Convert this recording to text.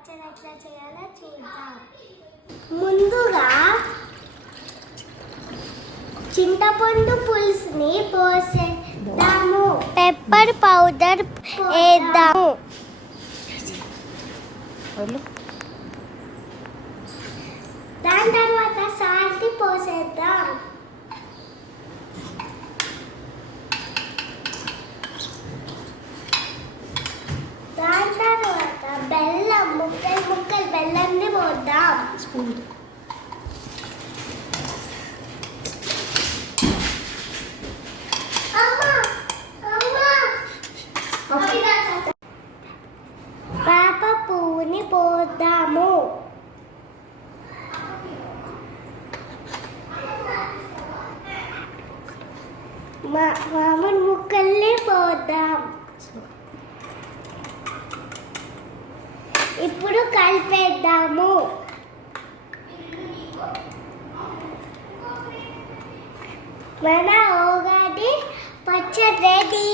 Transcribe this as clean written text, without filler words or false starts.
పచ్చడి ఎట్లా చేయాలో చూద్దాం. ముందుగా చింతపండు పులుసుని పోసేద్దాము. పెప్పర్ పౌడర్ వేద్దాము. దాని తర్వాత సాల్ట్ పోసేద్దాం. దాని తర్వాత బెల్లం ముక్కలు బెల్లంని పోద్దాం. వేప పువ్వుని పోద్దాము. మామిడి ముక్కల్ని పోద్దాం. ఇప్పుడు కలిపేద్దాము. మన ఉగాది పచ్చడి రెడీ.